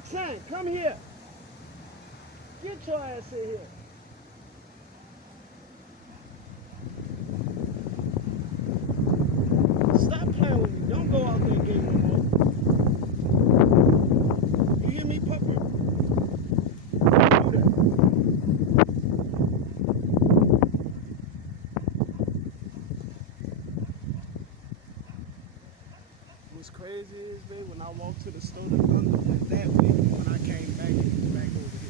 Roxanne, come here. Get your ass in here. Stop playing with me. Don't go out there again no more. You hear me, puppy? Don't do that. What's crazy is, babe, when I walked to the store, the thunder went that way. When I came back, it was back over here.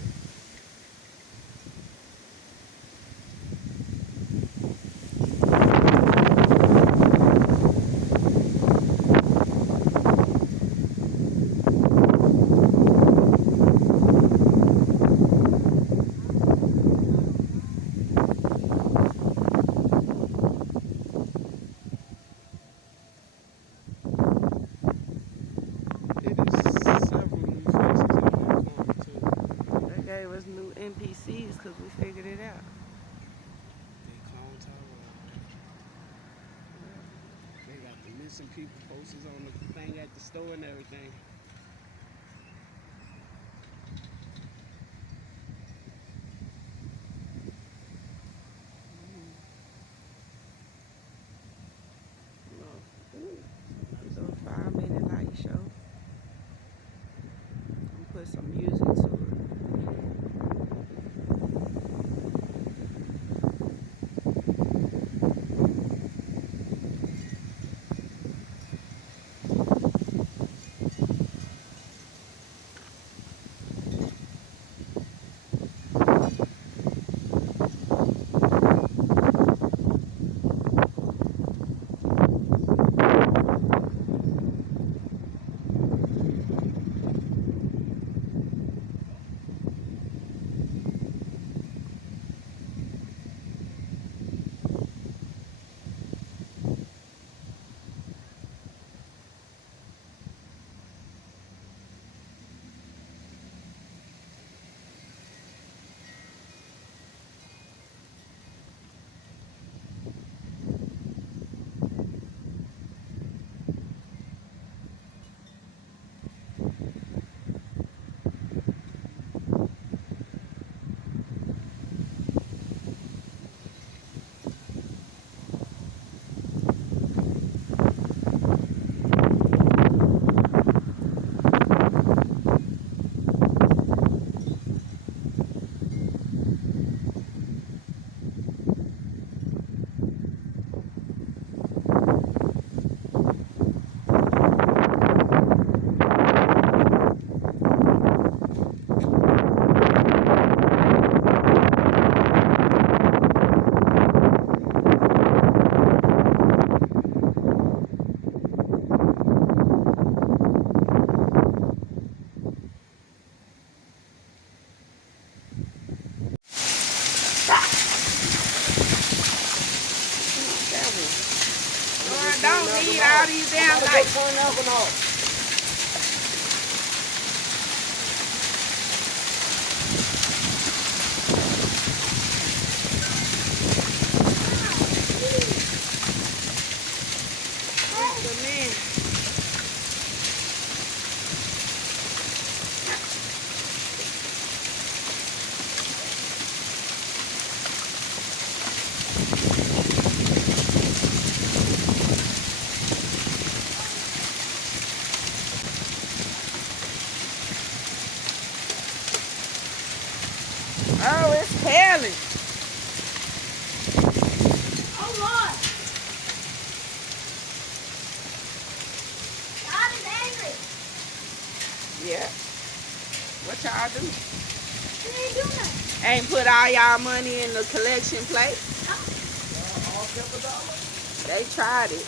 Gave us new NPCs because we figured it out. They got the missing people posters on the thing at the store and everything. It's a 5-minute light show. I'm put some music to it. Don't need all these damn lights. Oh, it's Kelly. Oh, Lord. God is angry. Yeah. What y'all do? He ain't doing nothing. Ain't put all y'all money in the collection plate? No. They tried it.